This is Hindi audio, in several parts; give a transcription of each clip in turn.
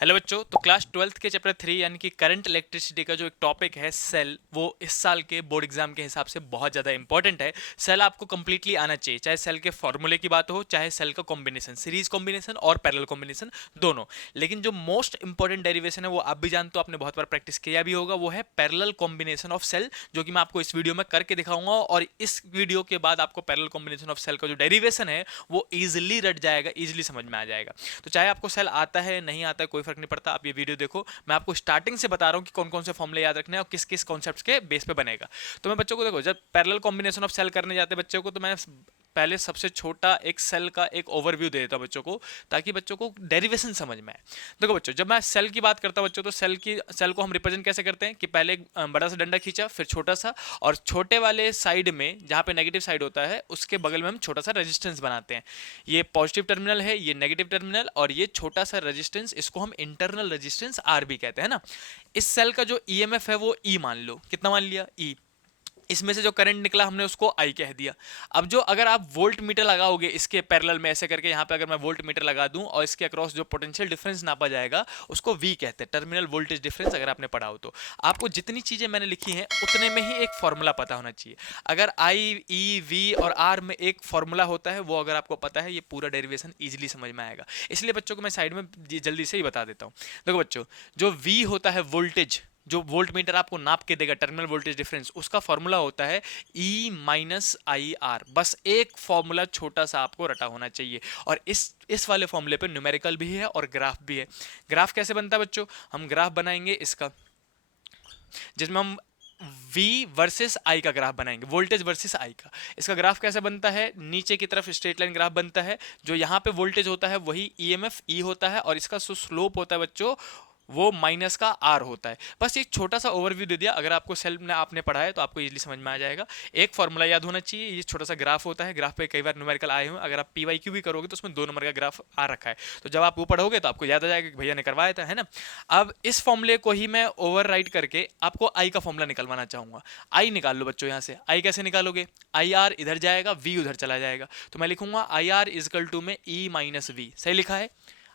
हेलो बच्चों। तो क्लास 12th के चैप्टर 3 यानी कि करंट इलेक्ट्रिसिटी का जो एक टॉपिक है सेल, वो इस साल के बोर्ड एग्जाम के हिसाब से बहुत ज़्यादा इंपॉर्टेंट है। सेल आपको कंप्लीटली आना चाहिए, चाहे सेल के फॉर्मूले की बात हो, चाहे सेल का कॉम्बिनेशन, सीरीज कॉम्बिनेशन और पैरेलल कॉम्बिनेशन दोनों। लेकिन जो मोस्ट इंपॉर्टेंट डेरिवेशन है वो आप भी जानते हो, आपने बहुत बार प्रैक्टिस किया भी होगा, वो है पैरेलल कॉम्बिनेशन ऑफ सेल, जो कि मैं आपको इस वीडियो में करके दिखाऊंगा। और इस वीडियो के बाद आपको पैरेलल कॉम्बिनेशन ऑफ सेल का जो डेरिवेशन है वो ईजिली रट जाएगा, ईजिली समझ में आ जाएगा। तो चाहे आपको सेल आता है नहीं आता है कोई फर्क नहीं पड़ता, आप ये वीडियो देखो। मैं आपको स्टार्टिंग से बता रहा हूँ कि कौन कौन से फॉर्मूले याद रखने हैं और किस किस कॉन्सेप्ट्स के बेस पे बनेगा। तो मैं बच्चों को देखो, जब पैरेलल कॉम्बिनेशन ऑफ सेल करने जाते हैं बच्चों को, तो मैं पहले सबसे छोटा एक सेल का एक ओवरव्यू दे देता हूं बच्चों को, ताकि बच्चों को डेरिवेशन समझ में आए। देखो बच्चों, जब मैं सेल की बात करता हूं बच्चों, तो सेल को हम रिप्रेजेंट कैसे करते हैं कि पहले एक बड़ा सा डंडा खींचा, फिर छोटा सा, और छोटे वाले साइड में जहां पे नेगेटिव साइड होता है उसके बगल में हम छोटा सा रेजिस्टेंस बनाते हैं। ये पॉजिटिव टर्मिनल है, ये नेगेटिव टर्मिनल, और ये छोटा सा रेजिस्टेंस, इसको हम इंटरनल रेजिस्टेंस आर भी कहते हैं ना। इस सेल का जो ईएमएफ है वो ई मान लो, कितना मान लिया, ई। इसमें से जो करंट निकला हमने उसको आई कह दिया। अब जो अगर आप वोल्ट मीटर लगाओगे इसके पैरेलल में, ऐसे करके यहाँ पे अगर मैं वोल्ट मीटर लगा दूं और इसके अक्रॉस जो पोटेंशियल डिफरेंस नापा जाएगा उसको वी कहते हैं, टर्मिनल वोल्टेज डिफरेंस, अगर आपने पढ़ा हो तो। आपको जितनी चीजें मैंने लिखी हैं उतने में ही एक फॉर्मूला पता होना चाहिए। अगर आई, ई, वी और आर में एक फॉर्मूला होता है, वो अगर आपको पता है, ये पूरा डेरिवेशन इजिली समझ में आएगा। इसलिए बच्चों को मैं साइड में जल्दी से ही बता देता हूँ। देखो बच्चों, जो वी होता है वोल्टेज, जो वोल्ट मीटर आपको नाप के देगा टर्मिनल वोल्टेज डिफरेंस, उसका फॉर्मूला होता है ई माइनस आई आर। बस एक फॉर्मूला छोटा सा आपको रटा होना चाहिए। और इस वाले फॉर्मूले पे न्यूमेरिकल भी है और ग्राफ भी है। ग्राफ कैसे बनता है बच्चों, हम ग्राफ बनाएंगे इसका, जिसमें हम V वर्सेस I का ग्राफ बनाएंगे, वोल्टेज वर्सेस I का। इसका ग्राफ कैसे बनता है, नीचे की तरफ स्ट्रेट लाइन ग्राफ बनता है। जो यहाँ पे वोल्टेज होता है वही EMF E होता है, और इसका जो स्लोप होता है बच्चों वो माइनस का आर होता है। बस एक छोटा सा ओवरव्यू दे दिया, अगर आपको सेल में आपने पढ़ा है तो आपको इजीली समझ में आ जाएगा। एक फॉर्मूला याद होना चाहिए, ये छोटा सा ग्राफ होता है, ग्राफ पे कई बार न्यूमेरिकल आए हुए, अगर आप PYQ भी करोगे तो उसमें 2 नंबर का ग्राफ आ रखा है। तो जब आप वो पढ़ोगे तो आपको याद आ जाएगा कि भैया ने करवाया था, है ना। अब इस फॉर्मूले को ही मैं ओवर करके आपको आई का फॉर्मूला निकलवाना चाहूंगा। आई निकाल लो बच्चों, यहाँ से आई कैसे निकालोगे, आई आर इधर जाएगा, वी उधर चला जाएगा, तो मैं लिखूंगा आई आर इजकल टू में ई माइनस वी। सही लिखा है,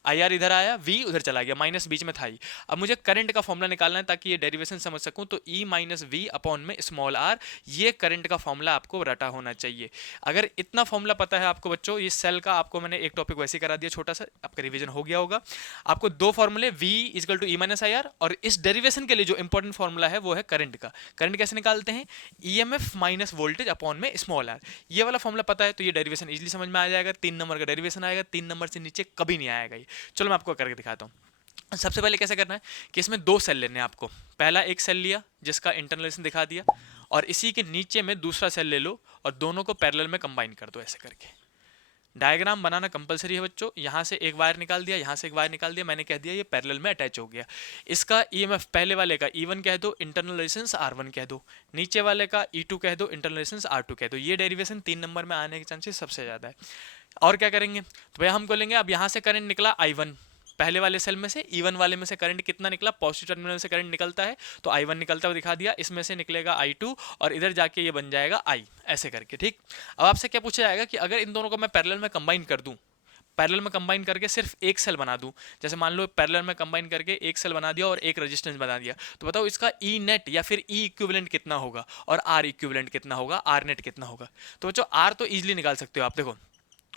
आई आर इधर आया, वी उधर चला गया, माइनस बीच में था ही। अब मुझे करंट का फॉर्मूला निकालना है ताकि ये डेरिवेशन समझ सकूं, तो ई माइनस वी अपॉन में स्मॉल आर, ये करंट का फॉर्मूला आपको रटा होना चाहिए। अगर इतना फॉर्मूला पता है आपको बच्चों, ये सेल का आपको मैंने एक टॉपिक वैसे करा दिया छोटा सा, आपका रिवीजन हो गया होगा। आपको दो फॉर्मूले V equal to E minus I R, और इस डेरिवेशन के लिए जो इंपॉर्टेंट फॉर्मूला है वो है करंट का। करंट कैसे निकालते हैं, E M F minus voltage upon में स्मॉल आर। ये वाला फॉर्मूला पता है तो ये डेरिवेशन इजिली समझ में आ जाएगा। 3 नंबर का डेरिवेशन आएगा, 3 नंबर से नीचे कभी नहीं आएगा ये। चलो मैं आपको करके दिखाता हूँ। सबसे पहले कैसे करना है कि इसमें दो सेल लेने हैं आपको। पहला एक सेल लिया जिसका इंटरनलेशन दिखा दिया, और इसी के नीचे में दूसरा सेल ले लो और दोनों को पैरेलल में कंबाइन कर दो ऐसे करके। डायग्राम बनाना कंपलसरी है बच्चों। यहाँ से एक वायर निकाल दिया, यहाँ से एक वायर निकाल दिया, मैंने कह दिया ये पैरेलल में अटैच हो गया। इसका ईएमएफ पहले वाले का E1 कह दो, इंटरनल रेजिस्टेंस R1 कह दो। नीचे वाले का E2 कह दो, इंटरनल रेजिस्टेंस R2 कह दो। ये डेरिवेशन 3 नंबर में आने के चांसेस सबसे ज़्यादा है। और क्या करेंगे, तो भैया हम बोलेंगे अब यहाँ से करंट निकला I1, पहले वाले सेल में से E1 वाले में से करंट कितना निकला, पॉजिटिव टर्मिनल से करंट निकलता है तो I1 निकलता हुआ दिखा दिया, इसमें से निकलेगा I2 और इधर जाके ये बन जाएगा I, ऐसे करके। ठीक। अब आपसे क्या पूछा जाएगा कि अगर इन दोनों को मैं पैरेलल में कंबाइन कर दूं, पैरेलल में कंबाइन करके सिर्फ एक सेल बना दूं, जैसे मान लो पैरेलल में कंबाइन करके एक सेल बना दिया और एक रेजिस्टेंस बना दिया, तो बताओ इसका ई नेट या फिर ई इक्विवेलेंट कितना होगा और आर इक्विवेलेंट कितना होगा, आर नेट कितना होगा। तो बच्चों आर तो इजीली निकाल सकते हो आप। देखो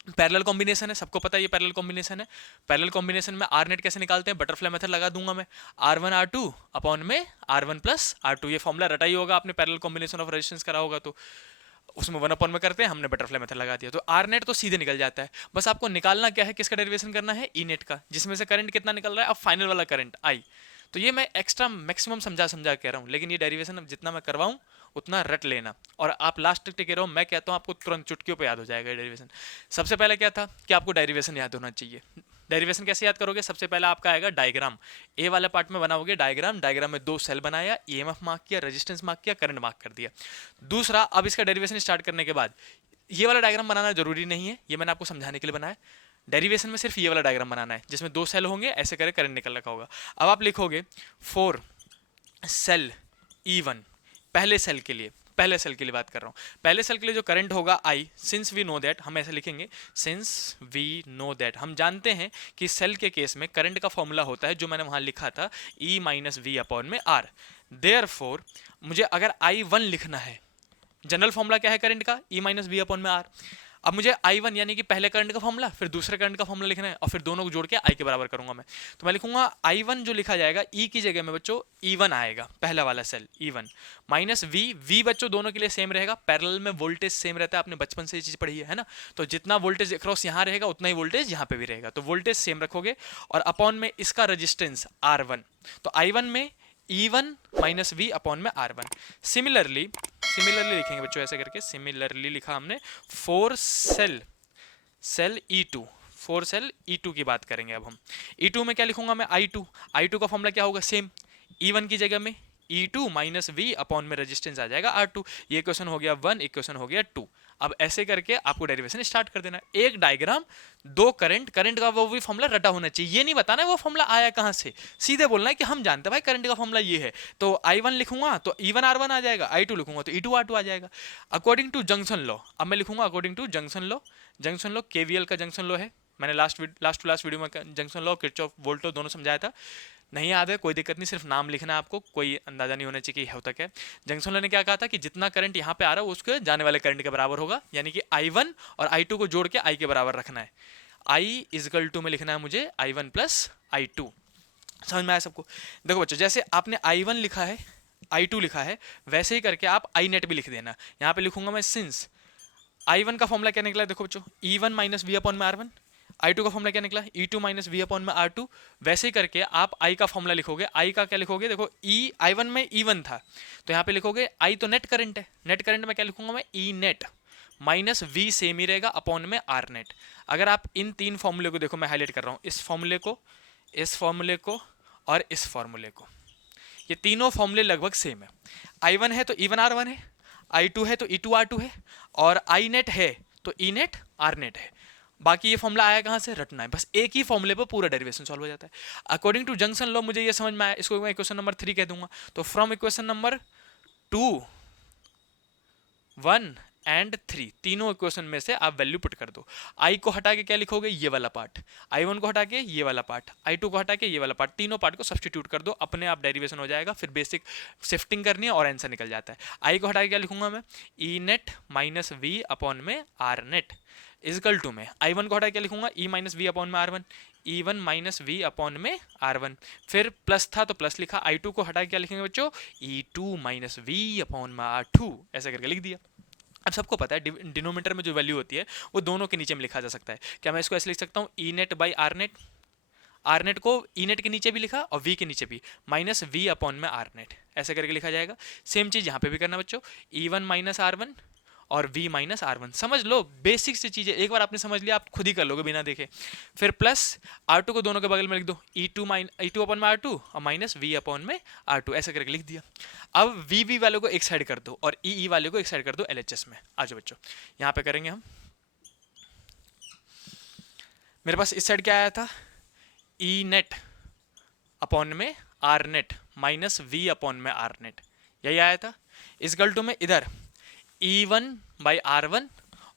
पैरेलल कॉम्बिनेशन है, सबको पता है ये पैरेलल कॉम्बिनेशन है। पैरेलल कॉम्बिनेशन में आर नेट कैसे निकालते हैं, बटरफ्लाई मेथड लगा दूंगा मैं, R1 R2 अपॉन में R1 प्लस R2। ये फॉर्मूला रटा ही होगा आपने, पैरेलल कॉम्बिनेशन ऑफ रेजिस्टेंस करा होगा तो उसमें 1 अपॉन में करते हैं, हमने बटरफ्लाई मेथड लगा दिया, तो आर नेट तो सीधे निकल जाता है। बस आपको निकालना क्या है, किसका डेरिवेशन करना है, ई नेट का, जिसमें से करंट कितना निकल रहा है, अब फाइनल वाला करंट आई। तो ये मैं एक्स्ट्रा मैक्सिमम समझा समझा कह रहा हूँ, लेकिन ये डेरिवेशन अब जितना मैं करवाऊँ उतना रट लेना, और आप लास्ट तक टिके रहो, मैं कहता हूँ आपको तुरंत चुटकियों पे याद हो जाएगा डेरिवेशन। सबसे पहले क्या था कि आपको डेरिवेशन याद होना चाहिए। डेरिवेशन कैसे याद करोगे, सबसे पहले आपका आएगा डायग्राम। ए वाले पार्ट में बनाओगे डायग्राम, डायग्राम में दो सेल बनाया, ईएमएफ मार्क किया, रेजिस्टेंस मार्क किया, करंट मार्क कर दिया। दूसरा, अब इसका डेरिवेशन स्टार्ट करने के बाद ये वाला डायग्राम बनाना जरूरी नहीं है, ये मैंने आपको समझाने के लिए बनाया। डेरिवेशन में सिर्फ ये वाला डायग्राम बनाना है जिसमें दो सेल होंगे, ऐसे करे करंट निकल रखा होगा। अब आप लिखोगे फॉर सेल E1, पहले सेल के लिए पहले सेल के लिए बात कर रहा हूँ। पहले सेल के लिए जो करंट होगा आई, सिंस वी नो दैट, हम ऐसे लिखेंगे सिंस वी नो दैट, हम जानते हैं कि सेल के केस में करंट का फॉर्मूला होता है जो मैंने वहाँ लिखा था ई माइनस वी अपॉन में आर। देयरफॉर मुझे अगर आई वन लिखना है, जनरल फॉर्मूला क्या है करंट का, ई माइनस वी अपॉन में आर। अब मुझे आई वन यानी कि पहले करंट का फॉर्मूला फिर दूसरे करंट का फॉर्मूला लिखना है और फिर दोनों को जोड़ के आई के बराबर करूंगा मैं। तो मैं लिखूंगा आई वन जो लिखा जाएगा ई की जगह में बच्चों ई वन आएगा, पहला वाला cell E one, minus V, V बच्चों दोनों के लिए सेम रहेगा, पैरेलल में वोल्टेज सेम रहता है, आपने बचपन से ये चीज पढ़ी है ना। तो जितना वोल्टेज अक्रॉस यहाँ रहेगा उतना ही वोल्टेज यहाँ पे भी रहेगा, तो वोल्टेज सेम रखोगे और अपॉन में इसका रजिस्टेंस आर वन। तो आई वन में E one minus V upon में आर वन। सिमिलरली लिखेंगे बच्चों ऐसे करके, सिमिलरली लिखा हमने four cell E2, four cell E2 की बात करेंगे अब हम। E2 में क्या लिखूंगा मैं, I2 का फॉर्मूला क्या होगा, सेम, E1 की जगह में E2 माइनस वी अपॉन में रेजिस्टेंस आ जाएगा R2। ये क्वेश्चन हो गया 1, एक क्वेश्चन हो गया 2। अब ऐसे करके आपको डेरिवेशन स्टार्ट कर देना। एक डायग्राम, दो करंट का वो भी फॉर्मूला रटा होना चाहिए, ये नहीं बताना है वो फॉर्मूला आया कहां से, सीधे बोलना है कि हम जानते हैं भाई करंट का फॉर्मूला ये है। तो I1 लिखूंगा तो E1 R1 आ जाएगा, I2 लिखूंगा तो E2 R2 आ जाएगा, अकॉर्डिंग टू जंक्शन लॉ। अब मैं लिखूंगा according to junction law, KVL का जंक्शन लॉ है, मैंने लास्ट टू लास्ट वीडियो में junction law, Kirchhoff volt law दोनों समझाया था। नहीं याद है कोई दिक्कत नहीं, सिर्फ नाम लिखना है आपको, कोई अंदाजा नहीं होना चाहिए कि होता क्या है। जंक्शन लॉ ने क्या कहा था कि जितना करंट यहाँ पे आ रहा है उसके जाने वाले करंट के बराबर होगा, यानी कि I1 और I2 को जोड़ के I के बराबर रखना है। I इजकल टू में लिखना है मुझे I1 प्लस I2। समझ में आया सबको? देखो बच्चों, जैसे आपने I1 लिखा है, I2 लिखा है, वैसे ही करके आप I नेट भी लिख देना। यहाँ पे लिखूंगा मैं सिंस I1 का फॉर्मूला क्या निकला है, देखो बच्चों, E1 माइनस वी अपॉन में R1। I2 का फॉर्मूला क्या निकला, E2 माइनस वी अपॉन में R2। वैसे ही करके आप I का फॉर्मूला लिखोगे, I का क्या लिखोगे, देखो I1 में E1 था तो यहाँ पे लिखोगे I तो नेट करंट है, नेट करंट में क्या लिखूंगा मैं, E net minus V same ही रहेगा अपॉन में R नेट। अगर आप इन तीन फॉर्मूले को देखो, मैं हाईलाइट कर रहा हूँ, इस फॉर्मूले को, इस फॉर्मूले को और इस फॉर्मूले को, ये तीनों फॉर्मूले लगभग सेम है। I1 है तो E1 R1 है, I2 है तो E2 R2 है, और I नेट है तो E नेट R नेट है। बाकी ये फॉर्मूला आया कहाँ से, रटना है बस, एक ही फॉर्मूले पर पूरा डेरिवेशन सॉल्व हो जाता है। अकॉर्डिंग टू जंक्शन लॉ मुझे ये समझ में आया, इसको मैं इक्वेशन नंबर 3 कह दूंगा। तो फ्रॉम इक्वेशन नंबर 2, 1 एंड 3, तीनों इक्वेशन में से आप वैल्यू पुट कर दो। I को हटा के क्या लिखोगे, ये वाला पार्ट, I1 को हटा के ये वाला पार्ट, I2 को हटा के ये वाला पार्ट, तीनों पार्ट को सब्सटीट्यूट कर दो, अपने आप डेरिवेशन हो जाएगा। फिर बेसिक शिफ्टिंग करनी है और आंसर निकल जाता है। I को हटा के क्या लिखूंगा मैं, E net minus V upon में R नेट इजकल टू में I1 को हटा के क्या लिखूंगा, E माइनस वी अपॉन में R1, E1 minus V upon में R1। फिर प्लस था तो प्लस लिखा, I2 को हटा के क्या लिखेंगे बच्चों, E2 माइनस वी अपॉन में R2, ऐसे करके लिख दिया। अब सबको पता है डिनोमीटर में जो वैल्यू होती है वो दोनों के नीचे में लिखा जा सकता है। क्या मैं इसको ऐसे लिख सकता हूँ, E net by R net, R net को ई नेट के नीचे भी लिखा और वी के नीचे भी, माइनस वी अपॉन में आर नेट, ऐसे करके लिखा जाएगा। सेम चीज़ यहाँ पे भी करना बच्चों, E1 माइनस R1 और V माइनस R1। समझ लो, बेसिक सी चीज़ें एक बार आपने समझ लिया, आप खुद ही कर लोगे बिना देखे। फिर प्लस R2 को दोनों के बगल में लिख दो, E2 अपॉन में R2 और माइनस V अपॉन में R2, ऐसे करके लिख दिया। अब VV वाले को एक साइड कर दो और EE वाले को एक साइड कर दो LHS में। आ जाओ बच्चों, यहाँ पे करेंगे हम। मेरे पास इस साइड क्या आया था, E नेट अपॉन में R net minus V upon में R नेट, यही आया था। इस गल्टू में इधर E1 बाई R1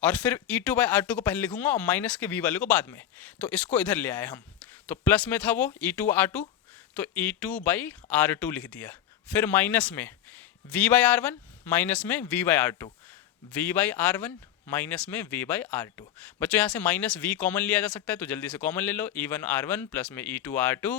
और फिर E2 बाई R2 को पहले लिखूंगा और माइनस के V वाले को बाद में, तो इसको इधर ले आए हम। तो प्लस में था वो E2 R2, तो E2 बाई R2 लिख दिया। फिर माइनस में V बाई R1 माइनस में V by R2, V by R1 minus में V बाई R2। बच्चों यहाँ से माइनस V कॉमन लिया जा सकता है तो जल्दी से कॉमन ले लो, E1 R1 प्लस में E2 R2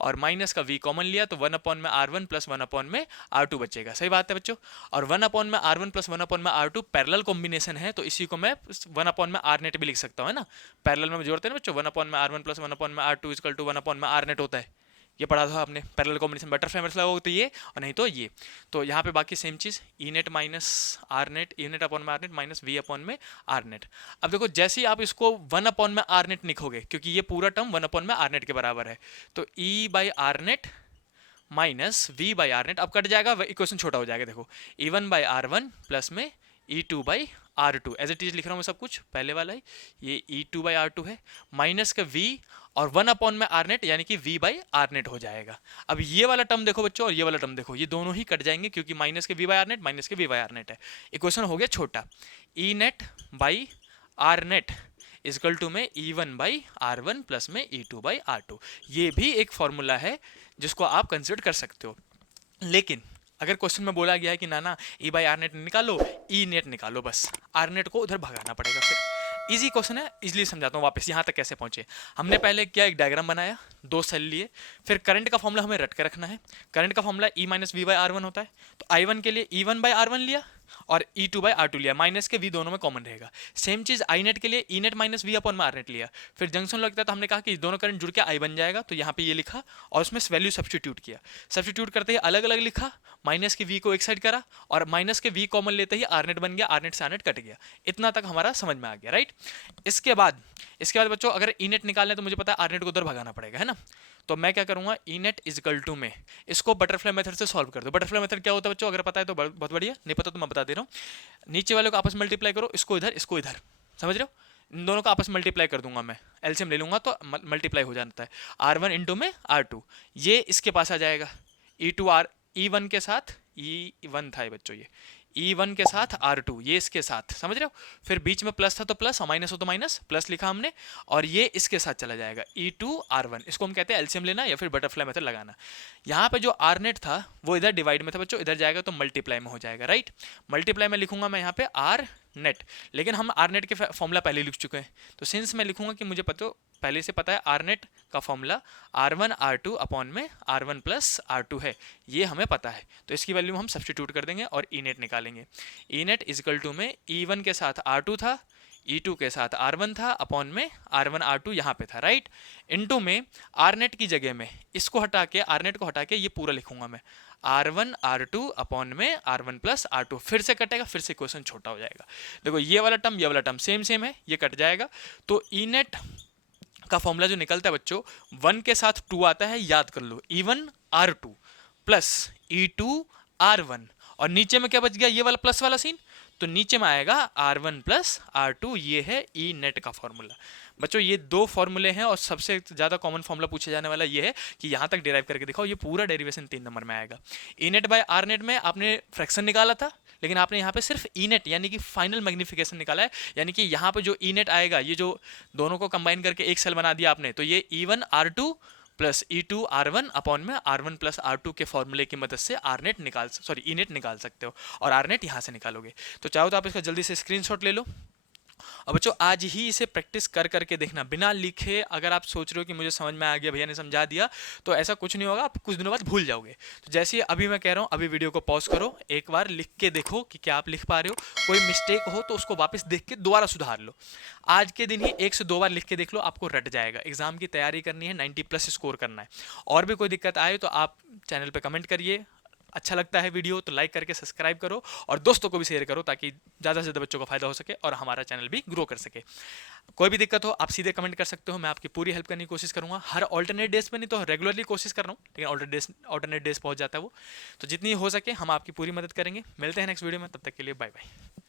और माइनस का V कॉमन लिया तो 1 अपॉन में R1 प्लस 1 अपॉन में R2 बचेगा। सही बात है बच्चों। और 1 अपॉन में R1 प्लस 1 अपॉन में R2 पैरेलल कॉम्बिनेशन है, तो इसी को मैं 1 अपॉन में R नेट भी लिख सकता हूँ, है ना। पैरेलल में जोड़ते हैं ना बच्चों, 1 अपॉन में R1 प्लस 1 अपॉन में R2 इक्वल टू 1 अपॉन में R नेट होता है। ये पढ़ा था आपने, पैरेलल कॉम्बिनेशन बटरफ्लाई मेथड लगाओ तो ये और नहीं तो ये। तो यहाँ पे बाकी सेम चीज़, E net minus R net, E net upon में R net minus V upon में आर नेट। अब देखो जैसे ही आप इसको 1 अपॉन में आर नेट लिखोगे, क्योंकि ये पूरा टर्म 1 अपॉन में आर नेट के बराबर है, तो E by R net minus V by R net, अब कट जाएगा, इक्वेशन छोटा हो जाएगा। देखो E1 बाई R1 प्लस में E2 by R2, as it is लिख रहा हूँ मैं सब कुछ पहले वाला ही, ये E2 बाई R2 है, माइनस का V और 1 में आर नेट यानी कि v बाई आर नेट हो जाएगा। अब ये वाला टर्म देखो बच्चों और ये वाला टर्म देखो, ये दोनों ही कट जाएंगे क्योंकि माइनस के v by R net minus के v बाई आर नेट है। इक्वेशन हो गया छोटा, E net by R net equal to में E1 by R one plus में E2 बाई आर टू। ये भी एक फॉर्मूला है जिसको आप कंसिडर कर सकते हो। लेकिन अगर क्वेश्चन में बोला गया है कि ना ई बाई आर नेट निकालो, ई नेट निकालो, बस आर नेट को उधर भगाना पड़ेगा। फिर इजी क्वेश्चन है, इजीली समझाता हूँ वापस यहाँ तक कैसे पहुंचे। हमने पहले क्या एक डायग्राम बनाया, 2 सेल लिए, फिर करंट का फॉर्मूला हमें रट के रखना है। करंट का formula E minus V by R one होता है, तो आई वन के लिए E1 बाई आर वन लिया और E2 बाई आर टू लिया, माइनस के v दोनों में कॉमन रहेगा। सेम चीज आई नेट के लिए ई नेट माइनस वी अपॉन में आर नेट लिया, फिर जंक्शन लगता है तो हमने कहा कि दोनों करंट जुड़ के आई बन जाएगा, तो यहाँ पे ये लिखा और उसमें वैल्यू सब्स्टिट्यूट किया। सब्स्टिट्यूट करते ही अलग अलग लिखा, माइनस के v को एक साइड करा और माइनस के v कॉमन लेते ही आर नेट बन गया, आर नेट से आर नेट कट गया। इतना तक हमारा समझ में आ गया, राइट। इसके बाद बच्चों अगर ई नेट निकालना है तो मुझे पता है आर नेट को उधर भगाना पड़ेगा, है ना। तो मैं क्या करूंगा, ई नेट इजकल टू में इसको बटरफ्लाई मेथड से सॉल्व कर दो। बटरफ्लाई मेथड क्या होता है बच्चों, अगर पता है तो बहुत बढ़िया, नहीं पता तो मैं बता दे रहा हूँ। नीचे वाले को आपस में मल्टीप्लाई करो, इसको इधर इसको इधर, समझ रहे हो। इन दोनों को आपस में मल्टीप्लाई कर दूंगा मैं, एलसीएम ले लूंगा तो मल्टीप्लाई हो जाता है। आर वन इंटू में आर टू, ये इसके पास आ जाएगा, ई टू आर ई वन के साथ, ई वन था ये बच्चों, ये E1 के साथ R2, ये इसके साथ, समझ रहे हो। फिर बीच में प्लस था तो प्लस और माइनस हो तो माइनस, प्लस लिखा हमने, और ये इसके साथ चला जाएगा E2 R1। इसको हम कहते हैं एलसीएम लेना या फिर बटरफ्लाई मेथड लगाना। यहाँ पे जो आर नेट था वो इधर डिवाइड में था बच्चों, इधर जाएगा तो मल्टीप्लाई में हो जाएगा, राइट। मल्टीप्लाई में लिखूंगा मैं यहाँ पे आर नेट, लेकिन हम आर नेट के फॉर्मूला पहले लिख चुके हैं, तो सिंस मैं लिखूंगा कि मुझे पहले से पता है आर नेट का फॉर्मूला R1 R2 अपॉन में R1 प्लस R2 है, ये हमें पता है, तो इसकी वैल्यू हम सब्स्टिट्यूट कर देंगे और ई नेट निकालेंगे। ई नेट इजकल टू में E1 के साथ R2 था, E2 के साथ R1 था, अपॉन में R1 R2 यहाँ पे था, राइट। इनटू में आर नेट की जगह में इसको हटा के, आर नेट को हटा के ये पूरा लिखूंगा मैं, R1 R2 अपॉन में R1 प्लस R2। फिर से कटेगा, फिर से क्वेश्चन छोटा हो जाएगा। देखो ये वाला टर्म सेम सेम है, ये कट जाएगा। तो ई नेट का फॉर्मूला जो निकलता है बच्चों, 1 के साथ 2 आता है, याद कर लो, E1 R2 plus E2 R1, और नीचे में क्या बच गया, ये वाला प्लस वाला सीन, तो नीचे में आएगा R1 प्लस R2। ये है ई नेट का फॉर्मूला। बच्चों ये 2 फॉर्मूले हैं और सबसे ज़्यादा कॉमन फॉर्मूला पूछा जाने वाला ये है कि यहाँ तक डिराइव करके दिखाओ, ये पूरा डेरिवेशन 3 नंबर में आएगा। E net bye are net में आपने फ्रैक्शन निकाला था, लेकिन आपने यहाँ पे सिर्फ ई नेट यानी कि फाइनल मैग्निफिकेशन निकाला है, यानी कि यहाँ पे जो ई नेट आएगा, ये जो दोनों को कंबाइन करके एक सेल बना दिया आपने, तो ये E1 R2 plus E2 R1 upon में R1 प्लस R2 के फॉर्मूले की मदद से ई नेट निकाल सकते हो, और आर नेट यहाँ से निकालोगे। तो चाहो तो आप इसका जल्दी से स्क्रीनशॉट ले लो। अब बच्चों आज ही इसे प्रैक्टिस कर करके देखना, बिना लिखे। अगर आप सोच रहे हो कि मुझे समझ में आ गया, भैया ने समझा दिया, तो ऐसा कुछ नहीं होगा, आप कुछ दिनों बाद भूल जाओगे। तो जैसे अभी मैं कह रहा हूँ, अभी वीडियो को पॉज करो, एक बार लिख के देखो कि क्या आप लिख पा रहे हो। कोई मिस्टेक हो तो उसको वापस देख के दोबारा सुधार लो। आज के दिन ही 1 से 2 बार लिख के देख लो, आपको रट जाएगा। एग्जाम की तैयारी करनी है, 90+ स्कोर करना है। और भी कोई दिक्कत आए तो आप चैनल पर कमेंट करिए। अच्छा लगता है वीडियो तो लाइक करके सब्सक्राइब करो, और दोस्तों को भी शेयर करो ताकि ज़्यादा से ज़्यादा बच्चों को फायदा हो सके और हमारा चैनल भी ग्रो कर सके। कोई भी दिक्कत हो आप सीधे कमेंट कर सकते हो, मैं आपकी पूरी हेल्प करने की कोशिश करूंगा। हर ऑल्टरनेट डेज पे नहीं तो रेगुलरली कोशिश कर रहा हूँ, लेकिन ऑल्टरनेट डेज पहुंच जाता है वो। तो जितनी हो सके हम आपकी पूरी मदद करेंगे। मिलते हैं नेक्स्ट वीडियो में, तब तक के लिए बाय बाय।